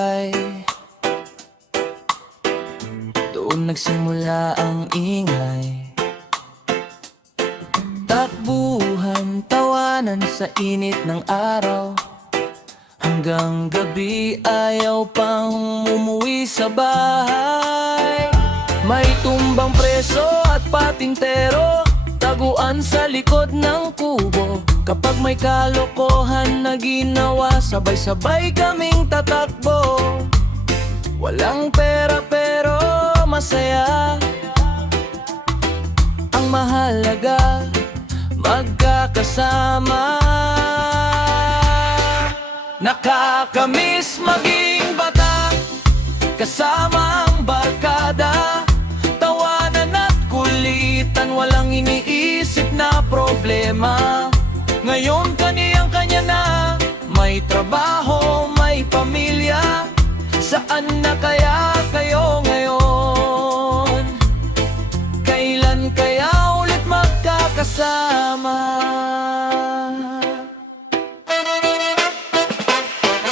bahay. Doon nagsimula ang ingay, takbuhan, tawanan sa init ng araw. Hanggang gabi ayaw pang umuwi sa bahay. May tumbang preso at patintero, taguan sa likod ng kubo. Kapag may kalokohan na ginawa, sabay-sabay kaming tatakbo. Walang pera pero masaya, ang mahalaga magkakasama. Nakakamiss maging bata, kasama ang barkada. Tawanan at kulitan, walang iniisip na problema. Ngayon kaniyang-kanya na, may trabaho, may pamilya. Saan na kaya kayo ngayon? Kailan kaya ulit magkakasama?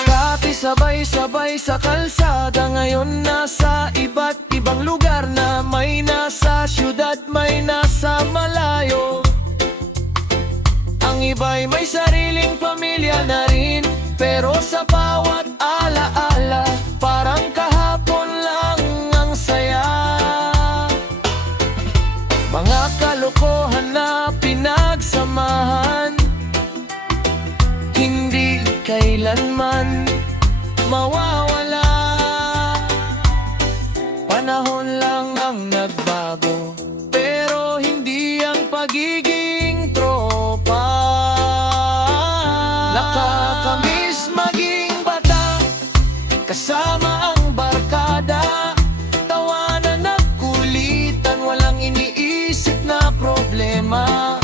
Dati sabay-sabay sa kalsada, ngayon nasa iba't ibang lugar na. May nasa syudad, may nasa malayo. Ang iba'y may sariling pamilya na rin, pero sa bawat alaala, parang kahapon lang ang saya. Mga kalokohan na pinagsamahan, hindi kailanman mawawala. Panahon lang ang nagbago, pero hindi ang pagiging tropa. Nakakamiss maging bata, kasama ang barkada. Tawanan at kulitan, walang iniisip na problema.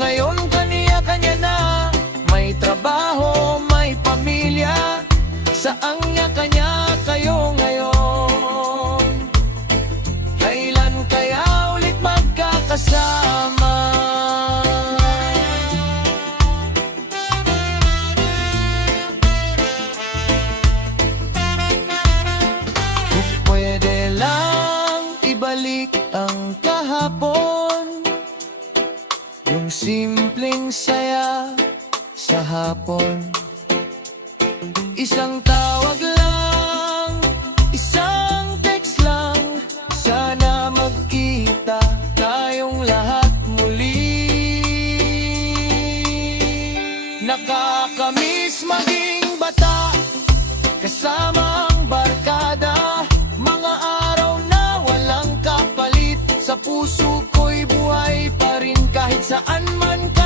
Ngayon kaniya-kanya na, may trabaho, may pamilya. Saan niya kanya kayo ngayon? Kailan kaya ulit magkakasama? Pwede lang ibalik ang kahapon, yung simpleng saya sa hapon. Isang tawag lang, isang text lang, sana magkita tayong lahat muli. Nakakamiss maging bata, kasama ang barkada. Mga araw na walang kapalit, sa puso ko'y buhay pa rin kahit saan man ka.